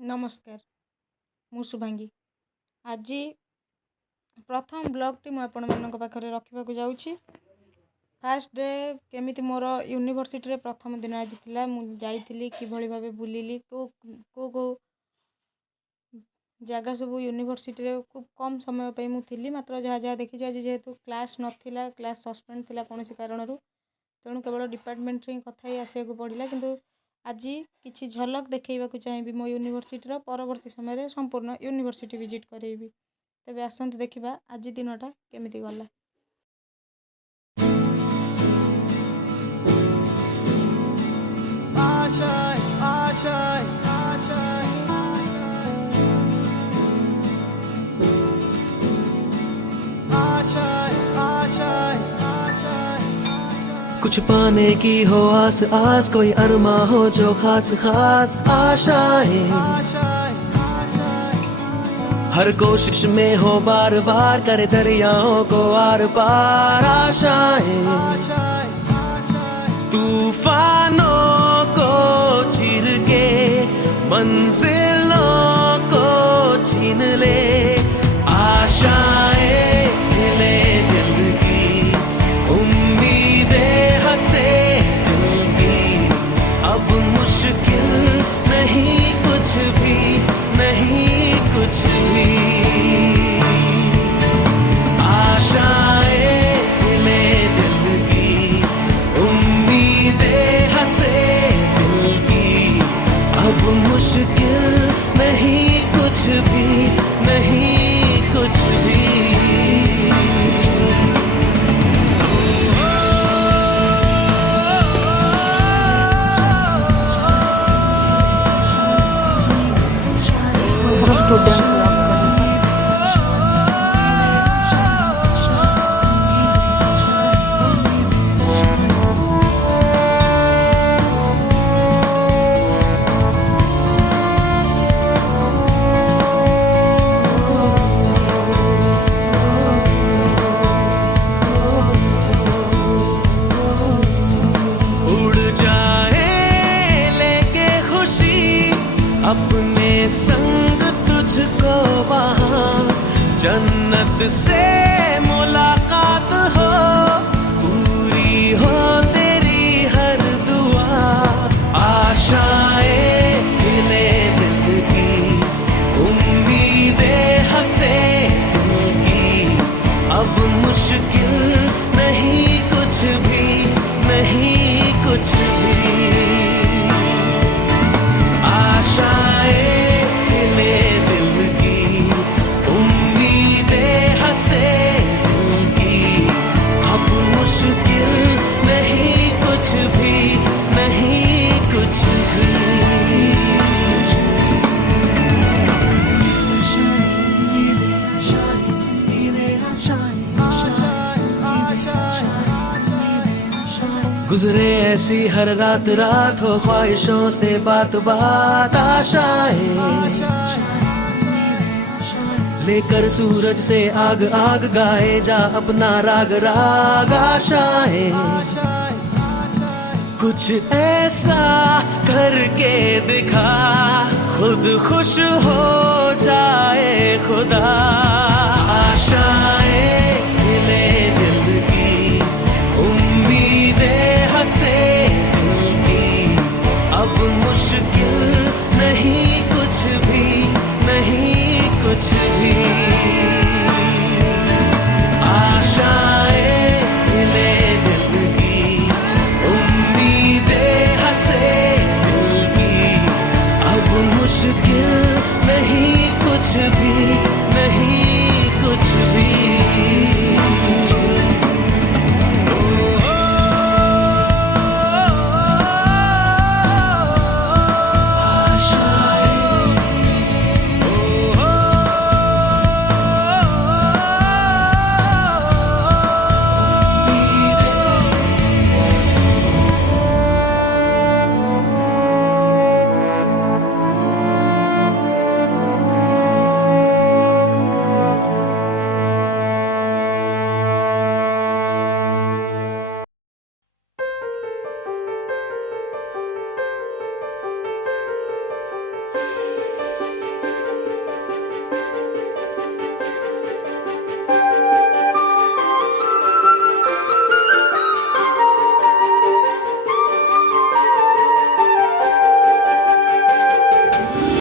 नमस्कार मु शुभांगी आज प्रथम ब्लॉगटी मु आपण मानक पाखरे रखा जाऊँगी। फास्ट डे केमिति मोर यूनिवर्सिटी रे प्रथम दिन आज थिला मु जाइथिली किभଳି भाबे बुलिली को जगह सब यूनिवर्सिटी रे खूब कम समय पे मु थिली मात्र जहाँ जहाँ देखी आज जेहेतु क्लास नथिला क्लास सस्पेंड थिला कोनोसी कारणरू तेणु केवल डिपार्टमेंट रे कथा ही आसिया को पड़िला किंतु आज किछि झलक देखैबा को चाहिबी मो यूनिवर्सिटी रो परवर्ती समय रे संपूर्ण यूनिवर्सिटी विजिट करेबी। तबे आसंत देखिबा आज दिनटा केमिति गला। कुछ पाने की हो आस आस, कोई अरमा हो जो खास खास आशाएं। हर कोशिश में हो बार बार, करे दरियाओं को आर पार आशाएं। तूफानों को चीर के मंजिलों को छीन ले आशाएं। स्टूडेंट अपने संग तुझको वहाँ जन्नत से मुलाकात हो, पूरी हो तेरी हर दुआ। आशाएं खिले दिल की, उम्मीदें हंसे दिल की। अब मुश्किल नहीं कुछ भी, नहीं कुछ भी। गुजरे ऐसी हर रात रात, हो ख्वाहिशों से बात बात आशाएं। लेकर सूरज से आग आग, गाए जा अपना राग राग आशाएं। कुछ ऐसा करके दिखा, खुद खुश हो जाए खुदा। आशाएं खिले दिल की, उम्मीदें हंसे दिल की। अब मुश्किल नहीं कुछ भी, नहीं कुछ भी। आशाएं खिले दिल की, उम्मीदें हंसे दिल की। अब मुश्किल नहीं कुछ भी।